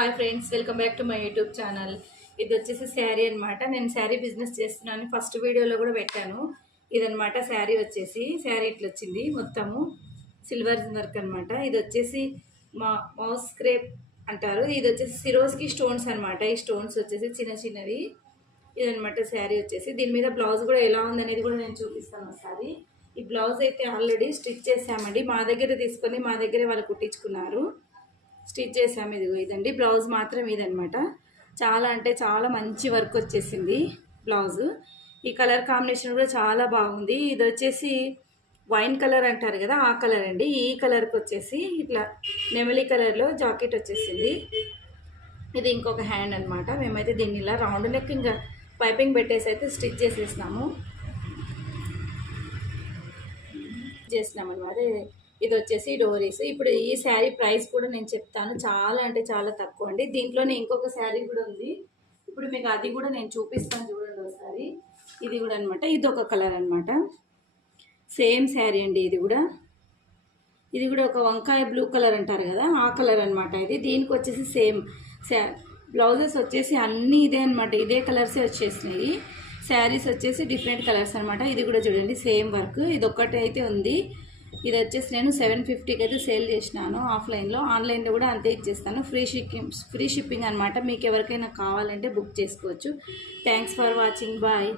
Hi friends, welcome back to my YouTube channel. ఇది వచ్చేసి శారీ అనమాట. నేను శారీ బిజినెస్ చేస్తున్నాను. ఫస్ట్ వీడియోలో కూడా పెట్టాను. ఇదనమాట శారీ వచ్చేసి శారీ ఇట్లా వచ్చింది, మొత్తము సిల్వర్ వర్క్ అనమాట. ఇది వచ్చేసి మౌస్ క్రేప్ అంటారు. ఇది వచ్చేసి సిరోస్కి స్టోన్స్ అనమాట. ఈ స్టోన్స్ వచ్చేసి చిన్న చిన్నవి. ఇదనమాట శారీ వచ్చేసి. దీని మీద బ్లౌజ్ కూడా ఎలా ఉందనేది కూడా నేను చూపిస్తాను ఒకసారి. ఈ బ్లౌజ్ అయితే ఆల్రెడీ స్టిచ్ చేసామండి. మా దగ్గర తీసుకొని మా దగ్గరే వాళ్ళు కుట్టించుకున్నారు. స్టిచ్ చేసాము. ఇదండి బ్లౌజ్ మాత్రం ఇదనమాట. చాలా అంటే చాలా మంచి వర్క్ వచ్చేసింది బ్లౌజ్. ఈ కలర్ కాంబినేషన్ కూడా చాలా బాగుంది. ఇది వచ్చేసి వైన్ కలర్ అంటారు కదా, ఆ కలర్ అండి. ఈ కలర్కి వచ్చేసి ఇట్లా నెమలి కలర్లో జాకెట్ వచ్చేసింది. ఇది ఇంకొక హ్యాండ్ అనమాట. మేమైతే దీన్ని ఇలా రౌండ్ నెక్ ఇంకా పైపింగ్ పెట్టేసి అయితే స్టిచ్ చేసేసినాము అనమాట. ఇది వచ్చేసి డోరీస్. ఇప్పుడు ఈ శారీ ప్రైస్ కూడా నేను చెప్తాను. చాలా అంటే చాలా తక్కువ అండి. దీంట్లోనే ఇంకొక శారీ కూడా ఉంది. ఇప్పుడు మీకు అది కూడా నేను చూపిస్తాను, చూడండి ఒకసారి. ఇది కూడా అనమాట. ఇది ఒక కలర్ అనమాట. సేమ్ శారీ అండి. ఇది కూడా ఒక వంకాయ బ్లూ కలర్ అంటారు కదా, ఆ కలర్ అనమాట. ఇది దీనికి వచ్చేసి సేమ్ బ్లౌజెస్ వచ్చేసి అన్నీ ఇదే అనమాట. ఇదే కలర్సే వచ్చేసినాయి. శారీస్ వచ్చేసి డిఫరెంట్ కలర్స్ అనమాట. ఇది కూడా చూడండి సేమ్ వర్క్. ఇది ఒక్కటే అయితే ఉంది. ఇది వచ్చేసి నేను 750కి అయితే సేల్ చేసినాను ఆఫ్లైన్లో. ఆన్లైన్లో కూడా అంతే ఇచ్చేస్తాను. ఫ్రీ షిప్పింగ్ అనమాట. మీకు ఎవరికైనా కావాలంటే బుక్ చేసుకోవచ్చు. Thanks for watching. బాయ్.